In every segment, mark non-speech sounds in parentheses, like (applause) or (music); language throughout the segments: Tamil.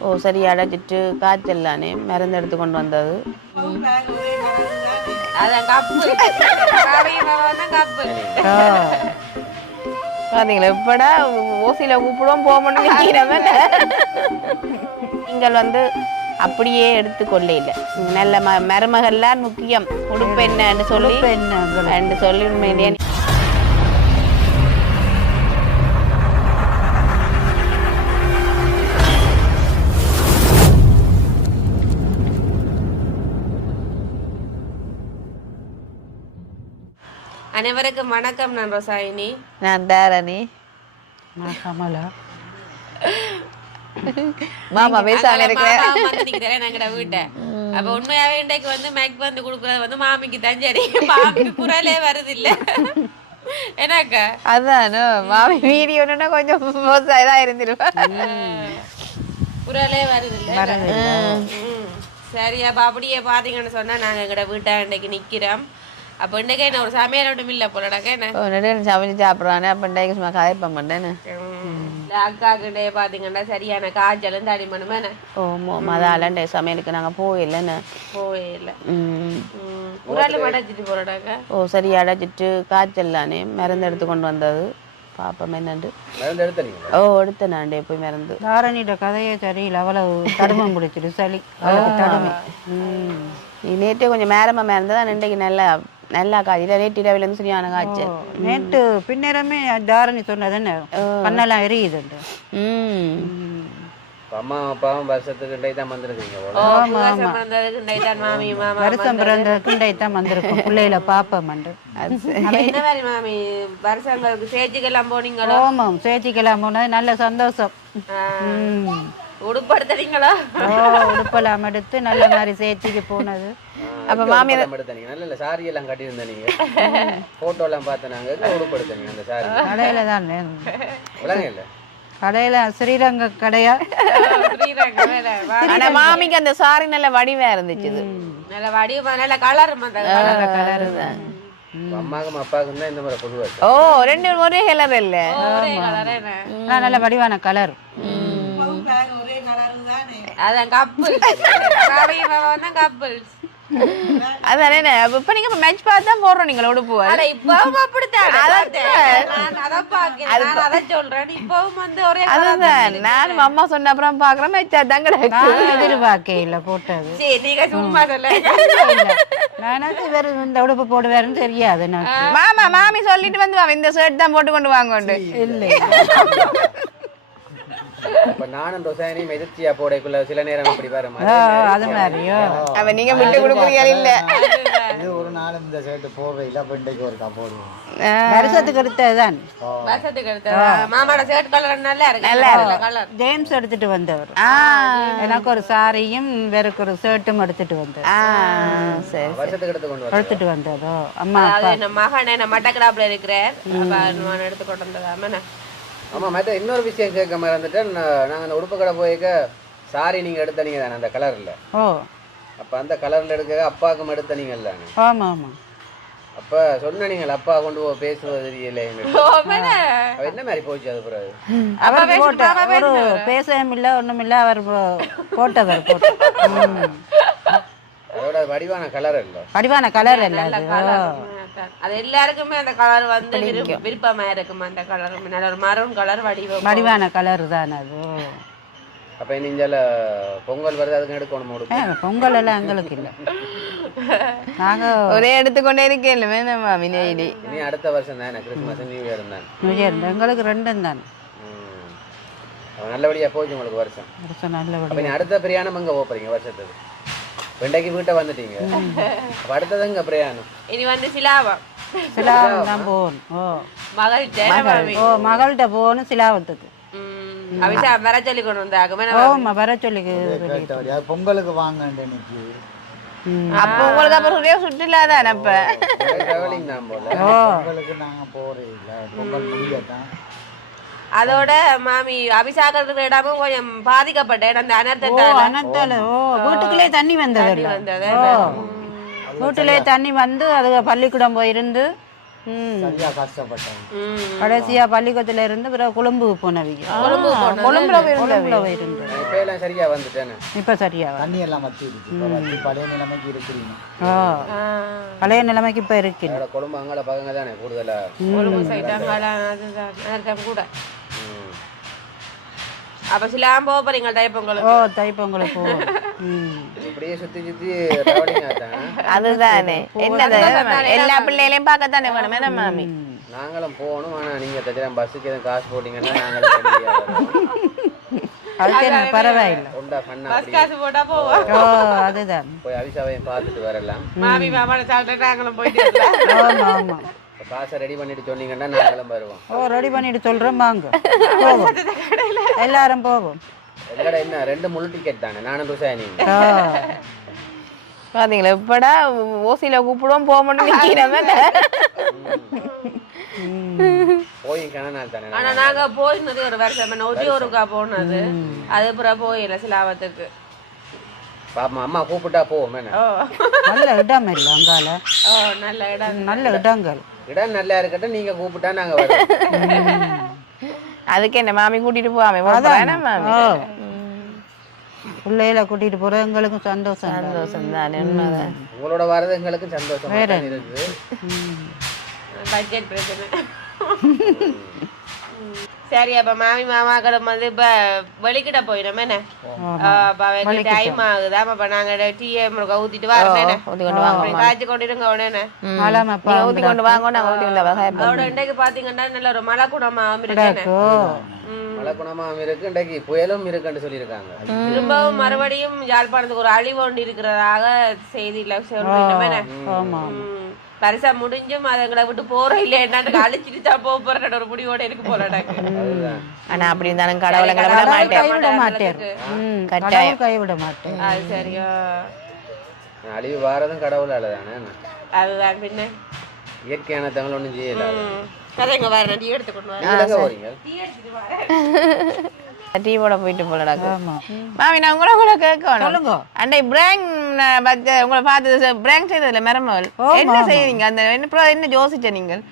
ஓ சரி அடைச்சிட்டு காய்ச்சல் தானே மருந்து எடுத்து கொண்டு வந்தது. பாத்தீங்களா எப்படா ஓசியில கூப்பிடுவோம் போக மாட்டோம் நிக்கிறவன் நீங்கள் வந்து அப்படியே எடுத்துக்கொள்ள இல்லை நல்ல ம மருமகள்லாம் முக்கியம். உடுப்பு என்னன்னு சொல்லி உடுப்பு என்ன என்று சொல்லி உண்மையிலேயே அனைவருக்கும் வணக்கம் நான் ரசாயினி. நான் தாரணி. நான் கமலா. மாமா பேசாம இருக்கிறேன் மாமா வந்து நிக்கிறேன் எங்கட வீட்டை. அப்ப உண்மையாவே இன்றைக்கு வந்து மேக் வந்து கொடுக்கறது வந்து மாமிக்கு தான் சரி. மாமிக்கு குரலே வருது இல்ல என்னக்கா? அதானோ மாமி வீடியோன்னா கொஞ்சம் இதாக இருந்துருவா. குரலே வருது இல்ல. சரி அப்ப அப்படியே பாத்தீங்கன்னு சொன்னா நாங்க எங்கட வீட்டை இன்னைக்கு நிக்கிறோம். அப்ப இன்னைக்கு என்ன ஒரு சமையல் ஒன்றும் இல்ல போலடாக்கா என்ன? சமைச்சு சாப்பிட்றானே அப்போ இன்றைக்கு சும்மா கதைப்ப மாட்டேன்னு அக்காக்கிட்டே பாத்தீங்கன்னா சரியான காய்ச்சலும் தடிமனும் என்ன? ஓ மதால இந்த சமையலுக்கு நாங்கள் போயில்லைன்னு போவே இல்லை ம். குரல் மடைச்சிட்டு போறடாக்கா ஓ சரி அடைச்சிட்டு காய்ச்சல் தானே மருந்து எடுத்து கொண்டு வந்தது. பாப்போம் என்னண்டு ஓ எடுத்தேன் நாண்டே போய் மருந்து. தாரணியோட கதையே சரியில்லை அவ்வளவு தடுமம் பிடிச்சிரு சளி அவளுக்கு தடுமை. நேற்றே கொஞ்சம் மேரமா மருந்து தான் இன்றைக்கு நல்லா நல்லா காய்ச்சல் நேற்று இரவிலேருந்து சரியான காய்ச்சல். நேற்று பின்னரமே தாரணி சொன்னதுன்னு கண்ணெல்லாம் எரியுதுண்டு. ம். அம்மா அப்பாவும் வருஷத்துக்கு இண்டை தான் வந்திருக்கீங்க வருஷம் பிறந்த குண்டை தான் வந்திருக்கும். பிள்ளையில மாதிரி மாமி? வருஷங்களுக்கு சேஜுக்கெல்லாம் போனீங்களோ? ஓமம் சேர்த்திக்கலாம் போனது நல்ல சந்தோஷம். உடுப்படுத்துறீங்களோ? உடுப்பெல்லாம் எடுத்து நல்ல மாதிரி சேர்த்திக்கு போனது. அப்ப மாமி எடுத்தீங்க நல்ல இல்ல சாரி எல்லாம் கட்டியிருந்த நீங்க. போட்டோ எல்லாம் பார்த்த நாங்க. உடுப்படுத்தீங்க அந்த சாரி கடையில தான் விளங்க இல்ல கடையில ஸ்ரீரங்க கடையா. ஆனா மாமிக்கு அந்த சாரி நல்ல வடிவா இருந்துச்சு. நல்ல நல்ல கலர் கலர் தான் அம்மாக்கும் அப்பாவுக்கும் தான் இந்த மாதிரி பொதுவாக ஓ ரெண்டு ஒரே கலர் இல்ல? நல்ல வடிவான கலர் அதான் கப்பல். கப்பல். அதானே இப்ப நீங்க மேட்ச் பார்த்து தான் போடுறோம் நீங்க உடுப்பு ஆனா இப்பவும் அப்படித்தான். நான் அதை பாக்கிறேன் நான் அதை சொல்றேன். இப்பவும் வந்து ஒரே நான் அம்மா சொன்ன அப்புறம் பாக்குறேன் மேட்சா தான் கிடக்கு நான் எதிர்பார்க்க இல்ல போட்டது. சரி நீங்க சும்மா சொல்ல எனக்கு வேற இந்த உடுப்பு போடுவாருன்னு தெரியாது மாமா மாமி சொல்லிட்டு வந்து இந்த ஷர்ட் தான் போட்டு கொண்டு வாங்க இல்லை. அப்ப நானும் எதிர்த்தியா போடைக்குள்ள சில நேரம் அப்படி வர ஓ, அது மாதிரியோ? அவ நீங்க விட்டு கொடுக்குறீங்க இல்ல. இது ஒரு நாள் இந்த ஷர்ட் போடுறீங்களா பெண்டைக்கு ஒருக்கா போடுவோம். வருஷத்துக்கு எடுத்ததுதான். வருஷத்துக்கு எடுத்து மாமாட ஷர்ட் கலர் நல்லா இருக்கு. நல்லா கலர் ஜேம்ஸ் எடுத்துட்டு வந்தவர். எனக்கு ஒரு சாரியும் வேறக்கு ஒரு ஷர்ட்டும் எடுத்துட்டு வந்தவர். ஆ சரி வருஷத்துக்கு எடுத்து கொண்டு வர எடுத்துட்டு வந்ததோ? அம்மா அதாவது என்ன மகன் என்ன மட்டக்கடாப்புல இருக்கிறார். எடுத்து கொண்டு வந்ததாம ஆமா மற்ற இன்னொரு விஷயம் கேட்க மறந்துட்டேன். நான் நாங்க அந்த உடுப்பு கடை போயிருக்க சாரி நீங்க எடுத்தனீங்க தானே அந்த கலர்ல ஓ. அப்ப அந்த கலர்ல எடுக்க அப்பாவுக்கும் எடுத்தனீங்கல்ல ஆமா ஆமா. அப்ப சொன்ன நீங்கள் அப்பா கொண்டு போ பேசுவது தெரியல என்ன? மாதிரி போச்சு அது பிறகு? அவர் போட்ட ஒரு பேசவும் இல்லை ஒண்ணும் இல்லை அவர் போட்டவர் போட்ட. ம். அதோட வடிவான கலர் இல்ல. வடிவான கலர் இல்லை அது எல்லாருக்குமே அந்த கலர் வந்து விருப்ப- விருப்பமா இருக்கும் அந்த கலர் நல்ல ஒரு மரூன் கலர் வடிவம். வடிவான கலர் தான் அது. அப்ப இனிஞ்சால பொங்கல் வருது அதுக்கு எடுக்கணும் பொங்கல் எல்லாம் எங்களுக்கு இல்லை. நாங்க ஒரே எடுத்துக்கொண்டே இருக்கேன் இல்ல வேணும் நெய்டி இனி. அடுத்த வருஷம் தானே கிறிஸ்துமஸ் நியூ இயர் தான்? நியூ இயர் எங்களுக்கு ரெண்டும் தான். நல்லபடியா போச்சு உங்களுக்கு வருஷம். வருஷம் நல்லபடி அப்ப நீ அடுத்த பிரயாணம் எங்க போறீங்க வருஷத்துக்கு? வெண்டைக்கு வீட்டை வந்துட்டீங்க. அப்ப அடுத்தது எங்க பிரயாணம்? இனி வந்து சிலாவம் சிலாவம் தான் போகணும். ஓ. மகள். ஓ மகள்கிட்ட போகணும் சிலாவத்துக்கு அபிஷா வர சொல்லி கொண்டு வந்தாங்க ஓ வர சொல்லி கேட்டபடியா பொங்கலுக்கு வாங்கண்டு இன்னைக்கு. அப்ப உங்களுக்கு அப்புறம் ஒரே சுற்றுலா தான் அப்ப ஓ. பொங்கலுக்கு நாங்க போறே இல்ல பொங்கல் முடியத்தான். அதோட மாமி அபிஷாக இருக்கிற இடமும் கொஞ்சம் பாதிக்கப்பட்ட இடம் அந்த அனர்த்தத்தால. அனத்தால ஓ வீட்டுக்குள்ளே தண்ணி வந்தது வந்தது. ஓ. வீட்டிலே தண்ணி வந்து அது பள்ளிக்கூடம் போயிருந்து ம். சரியா கஷ்டப்பட்டேன் ம். கடைசியா பள்ளிக்கூடத்துல இருந்து பிறகு கொழும்பு போனவிங்க. கொழும்புல கொழும்புல எல்லாம் சரியா வந்துட்டேன்னு இப்ப சரியா தண்ணி எல்லாம் பழைய நிலைமைக்கு இருக்கிறீங்க. பழைய நிலைமைக்கு இப்ப இருக்கு. கொழும்பு அங்கால பக்கங்க தானே கூடுதலா? கொழும்பு அதுதான் கூட. அப்ப சிலாம் போக போறீங்க டைப் ஓ தைப்பொங்கலுக்கு இப்படியே சுத்தி சுத்தி அதுதானே என்னது எல்லா பிள்ளைகளையும் பார்க்கத்தானே வேணும் என்ன மாமி நாங்களும் போகணும் ஆனா நீங்க தச்சலாம் பஸ்ஸுக்கு எதுவும் காசு போட்டீங்கன்னா நாங்களும் அதுதான் போய் அவிசாவையும் பார்த்துட்டு வரலாம் மாமி மாமாட சாப்பிட்டு நாங்களும் போயிட்டு. ஆமா ஆமா காசை ரெடி பண்ணிட்டு சொன்னீங்கன்னா நாங்களும் வருவோம் ஓ ரெடி பண்ணிட்டு சொல்றேன் வாங்க. போவோம். எல்லாரும் போவோம். எங்கட என்ன ரெண்டு முழு டிக்கெட் தானே? நானும் ருசாயனி ஓ பாத்தீங்களா இப்படா ஓசியில கூப்பிடுவோம் போக மாட்டோம் நிக்கிறவன் போய் கணநாள் தானே ஆனா நாங்க போயிருந்தது ஒரு வருஷம் நூற்றி ஒருக்கா போனது. அது அப்புறம் போயில சிலாவத்துக்கு. பாப்பா அம்மா கூப்பிட்டா போவோம் நல்ல இடம் இல்லை அங்கால. ஓ நல்ல இடம். நல்ல இடங்கள். இடம் நல்லா இருக்கட்டும் நீங்க கூப்பிட்டா நாங்க (laughs) அதுக்கு என்ன மாமி கூட்டிட்டு போவாமே? போறேன் மாமி? பிள்ளைகளை கூட்டிட்டு போறது எங்களுக்கும் சந்தோஷம். சந்தோஷம் தானே உங்களோட வரது எங்களுக்கு சந்தோஷமா தான் இருக்குது. பட்ஜெட் பிரச்சனை. (laughs) சரி அப்ப மாமி மாமாக்களும் வந்து இப்ப வெளிக்கிட்ட போயிடும் என்ன? அப்ப டைம் ஆகுதா? அப்ப நாங்க டீ ஊத்திட்டு அப்படி காய்ச்சி கொண்டிருங்க உடனே ஊத்தி கொண்டு வாங்க நாங்க இன்றைக்கு பாத்தீங்கன்னா நல்ல ஒரு மழை குணமாவும் இருக்கேன் ஓ மழை குணமாவும் இருக்கு இன்றைக்கு புயலும் இருக்குன்னு சொல்லியிருக்காங்க. திரும்பவும் மறுபடியும் யாழ்ப்பாணத்துக்கு ஒரு அழிவு ஒன்று இருக்கிறதாக செய்தியில பரிசா முடிஞ்சும் அது எங்களை விட்டு போற இல்ல என்னன்னு அழிச்சிட்டு தான் போக போற ஒரு முடிவோட இருக்கு போல எனக்கு. ஆனா அப்படி இருந்தாலும் கடவுளை கைவிட மாட்டேன். ம், கடவுள் கைவிட மாட்டேன். அது சரியா. அழிவு வாரதும் கடவுளால தானே அதுதான் பின்ன. இயற்கையான தமிழ் ஒன்றும் செய்யல. ம். கதைங்க வர டீ எடுத்து கொண்டு வர. நீங்க எங்க போறீங்க டீ போட போயிட்டு ஆமா. மாமி நான் உங்களை கூட கேட்கணும். அண்டை பிராங் உங்களை பார்த்து பிராங்க் செய்ததுல மரமல் என்ன செய்வீங்க அந்த என்ன என்ன யோசிச்ச நீங்கள்?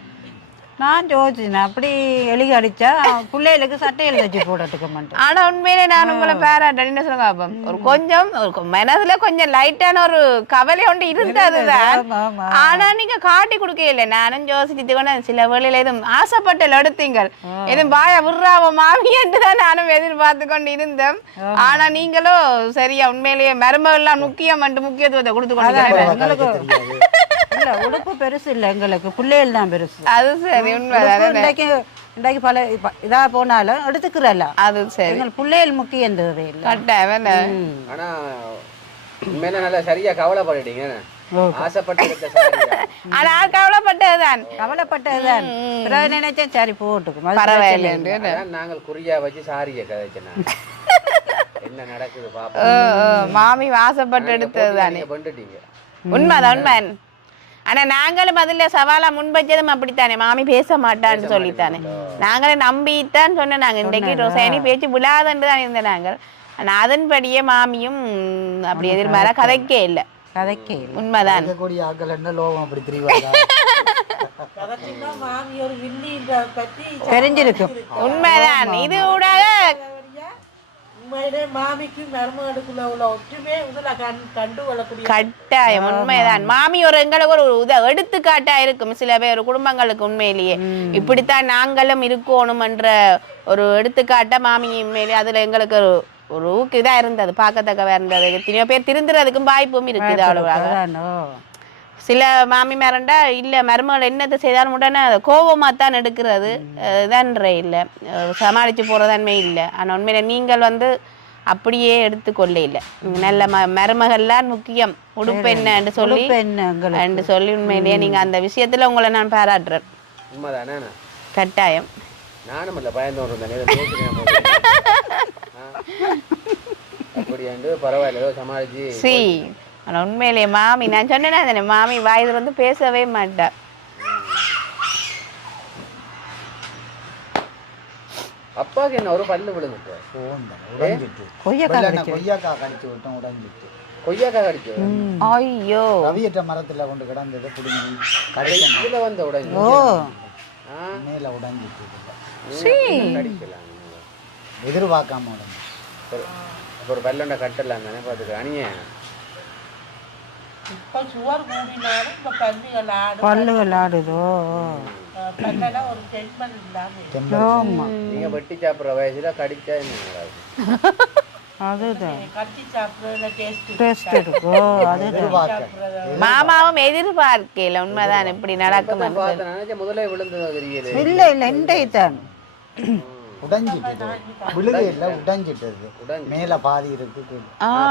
நான் யோசிச்சேன் அப்படி எழுதி அடிச்சா பிள்ளைகளுக்கு சட்டையில் வச்சு போடட்டுக்க மாட்டேன் ஆனா உண்மையிலே நான் உங்களை பாராட்டேன் என்ன சொல்லுங்க ஒரு கொஞ்சம் ஒரு மனதுல கொஞ்சம் லைட்டான ஒரு கவலை ஒன்று இருந்ததுதான். ஆனா நீங்க காட்டி கொடுக்க இல்லை நானும் யோசிச்சுட்டு கொண்டு சில வேளையில எதுவும் ஆசைப்பட்ட எடுத்தீங்கள். எதுவும் பாய விடுறாவோ மாமி என்று தான் நானும் எதிர்பார்த்து கொண்டு இருந்தேன் ஆனா நீங்களும் சரியா உண்மையிலேயே மருமகள்லாம் முக்கியம் என்று முக்கியத்துவத்தை கொடுத்து கொண்டு இல்ல உடுப்பு பெருசு இல்ல எங்களுக்கு. பிள்ளைகள் தான் பெருசு. அது சரி இன்றைக்கு இன்றைக்கு பல இதா போனாலும் எடுத்துக்கிறல்ல. அது சரி. எங்கள் பிள்ளைகள் முக்கியம் தேவை இல்லை கட்டாயம்? ஆனா உண்மையில நல்லா சரியா கவலைப்பட்டுட்டீங்க ஆனா கவலைப்பட்டதுதான். கவலைப்பட்டதுதான். பிறகு நினைச்சேன் சரி போட்டுக்கும். பரவாயில்லை நாங்கள் குறியா வச்சு சாரிய கதைச்சேன் என்ன நடக்குது மாமி ஆசைப்பட்டு எடுத்ததுதான்? நீங்க பண்ணிட்டீங்க உண்மைதான் உண்மை. ஆனா நாங்களும் அதுல சவாலா முன்வச்சதும் அப்படித்தானே. மாமி பேச மாட்டான்னு சொல்லித்தானே. நாங்களும் நம்பித்தான் சொன்னோம் நாங்க. இன்றைக்கு ரோசாயனி பேச்சு விழாதுன்னு தான் இருந்தோம் நாங்கள். ஆனா அதன்படியே மாமியும் அப்படி எதிர்மாற கதைக்கே இல்லை. கதைக்கே இல்லை. உண்மைதான். தெரிஞ்சிருக்கும். உண்மைதான். இது கூட உண்மையிலே மாமிக்கு மருமகளுக்குள்ள உள்ள ஒற்றுமை முதல்ல கண் கண்டு கொள்ளக்கூடிய கட்டாயம் உண்மைதான். மாமி ஒரு எங்களுக்கு ஒரு உத எடுத்துக்காட்டா இருக்கும் சில பேர் குடும்பங்களுக்கு உண்மையிலேயே. இப்படித்தான் நாங்களும் இருக்கணும் என்ற ஒரு எடுத்துக்காட்டா மாமி உண்மையிலேயே அதுல எங்களுக்கு ஒரு ஒரு ஊக்கு இதா இருந்தது பார்க்கத்தக்கவா இருந்தது. எத்தனையோ பேர் திருந்துறதுக்கும் வாய்ப்பும் இருக்குது அவ்வளவு சில மாமி மேரண்டா இல்ல மருமகள் என்னத்தை செய்தாலும் உடனே அதை கோபமா தான் எடுக்கிறது. அஹ் இதான்ற இல்லை. சமாளிச்சு போறதன்மை இல்லை. ஆனா உண்மையில நீங்கள் வந்து அப்படியே எடுத்துக்கொள்ள இல்லை. நல்ல ம மருமகள்லாம் முக்கியம். உடுப்பு என்னன்னு சொல்லி உடுப்பு என்ன எங்களுக்கு? என்று சொல்லி உண்மையிலேயே நீங்க அந்த விஷயத்துல உங்களை நான் பாராட்டுறேன். கட்டாயம். நானும் இல்லை பயந்து (laughs) பரவாயில்ல சமாளிச்சு சி ஆனா உண்மையிலேயே மாமி நான் சொன்னேன்னா தானே மாமி வாய் வந்து பேசவே மாட்டா. அப்பாவுக்கு என்ன ஒரு பல்லு விழுந்துட்டு கொய்யக்காய் கொய்யாக்காய் கடிச்சு விட்டோம் உடைஞ்சிட்டு. கொய்யாக்காய் கடிச்சு ஐயோ. ரவியற்ற மரத்துல கொண்டு கிடந்தது பிடுங்கி கடைசி இதுல வந்து உடைஞ்சு மேல உடைஞ்சிட்டு எதிர்பார்க்காம உடைஞ்சு ஒரு- வெள்ளண்ட கட்டலாம் தானே பார்த்துக்க. அணியே. இப்போ சுவர் கூடினாலும் இந்த பள்ளிகள் ஆடு பல்லுகள் ஆடுதோ பல்லெல்லாம் ஒரு டென்மன் இல்லாமல் ஆமா. நீங்க வெட்டி சாப்பிடுற வயசுல கடிச்சா? அதுதான். இருக்கோ. மாமாவும் எதிர்பார்க்கல உண்மைதான். இப்படி நடக்கும் முதல்ல விழுந்தது இல்லை இல்லை இண்டை தான் உடைஞ்சிட்டது விழுது இல்லை உடைஞ்சிட்டது. உடைஞ்சு. மேல பாதி இருக்கு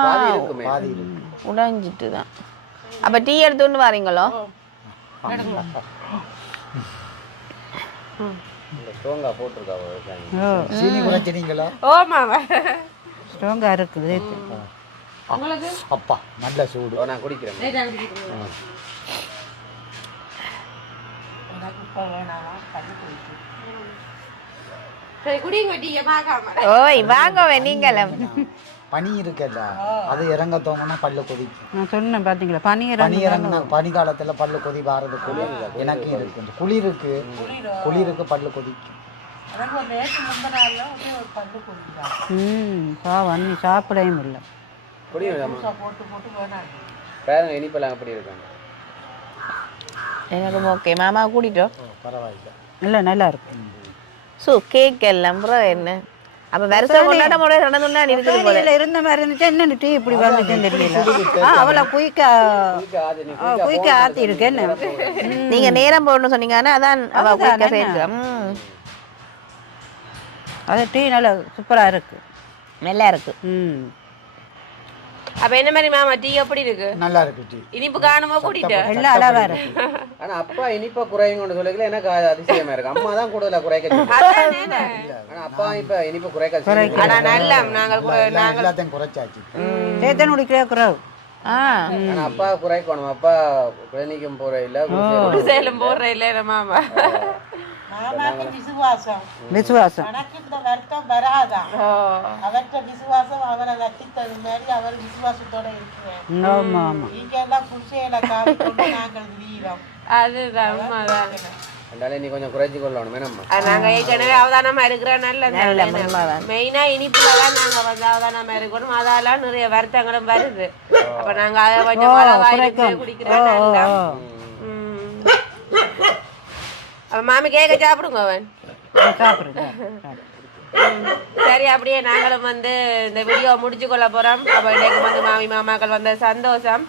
பாதி இருக்குமே பாதி இருக்கு. உடைஞ்சிட்டு தான் அப்ப டீ எடுத்து கொண்டு வரீங்களோ இந்த ஸ்ட்ராங்கா இருக்குது அப்பா நல்ல சூடு. நான் குடிக்கிறேன். ஓய் வாங்கவே நீங்களும். பனி இருக்குல்ல அது இறங்க தோங்கன்னா பல்லு கொதிக்கும். நான் சொன்னேன் பார்த்தீங்களா பனி பனியரம் இறங்கினா பனி காலத்துல பல்லு கொதி வாரது குளிர் எனக்கும் இருக்கு. குளிருக்கு குளிருக்கு பல்லு கொதிக்கும். எனக்கு ம் பேருங்க இனிப்பெல்லாம் எப்படி இருக்காங்க எனக்கும் ஓகே மாமா கூட்டிட்டோம் பரவாயில்ல. இல்லை நல்லா இருக்கும் சு கேக் எல்லாம் என்ன? அப்ப வருஷம் கொண்டாட முறை நடந்துன்னா இருக்குது போல இல்லை இருந்த மாதிரி இருந்துச்சு? என்ன டீ இப்படி வந்துச்சுன்னு தெரியல. அவளை குயிக்கா குயிக்கா ஆத்தி இருக்கு என்ன? நீங்க நேரம் போடணும் சொன்னீங்கன்னா அதான் அவ குயிக்க அது டீ நல்லா சூப்பராக இருக்கு. நல்லா இருக்கு. ம். அப்ப என்ன மாதிரி மாமா டீ எப்படி இருக்கு? நல்லா இருக்கு டீ. இனிப்பு காணுமோ கூட்டிட்டு எல்லாம் அழகா இருக்கு. ஆனா அப்பா இனிப்பா குறையுங்கன்னு சொல்லல எனக்கு அது அதிசயமா இருக்கு. அம்மா தான் கூடுதலா குறைக்க. ஆனா அப்பா இப்ப இனிப்பு குறைக்க ஆனா நல்ல நாங்கள் கு- எல்லாம் எல்லாத்தையும் குறைச்சாச்சு. சேத்தன் குடிக்கிற குறவு. அப்பா குறைக்கணும். அப்பா குழந்தைக்கும் போற இல்ல சேலம் போடுற இல்ல மாமா? விசுவாசம். விசுவாசம். வருத்தம் வராதான் அவர்கிட்ட விசுவாசம் அவரை ரத்தித்தது மாதிரி அவர் விசுவாசத்தோட ஆமா நீங்க எல்லாம் குடிசையில காவி கொண்டு நாங்கள் வீரம். அதுதான் அதனால நீ கொஞ்சம் குறைச்சு கொள்ளணும் நாங்க ஏற்கனவே அவதானமா இருக்கிற நல்ல மெயினா இனிப்புல தான் நாங்க வந்து அவதானமா இருக்கணும். அதெல்லாம் நிறைய வருத்தங்களும் வருது. அப்ப நாங்க அதை கொஞ்சம் குடிக்கிறோம் மாமி கேக்க சாப்பிடுங்க அவன். சாப்பிடுங்க சரி அப்படியே நாங்களும் வந்து இந்த வீடியோ முடிச்சு கொள்ள போறோம். அப்ப இன்னைக்கு வந்து மாமி மாமாக்கள் வந்த சந்தோஷம்.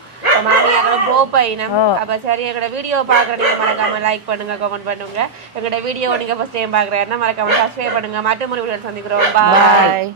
மாமியாக்களும் ப்ரோ பையனும் அப்ப சரி எங்களோட வீடியோ பாக்குற நீங்க மறக்காம லைக் பண்ணுங்க கமெண்ட் பண்ணுங்க. எங்களோட வீடியோ நீங்க ஃபர்ஸ்ட் டைம் பாக்குறேன்னா மறக்காம சப்ஸ்கிரைப் பண்ணுங்க. மற்றும் ஒரு வீடியோ சந்திக்கிறோம் பாய்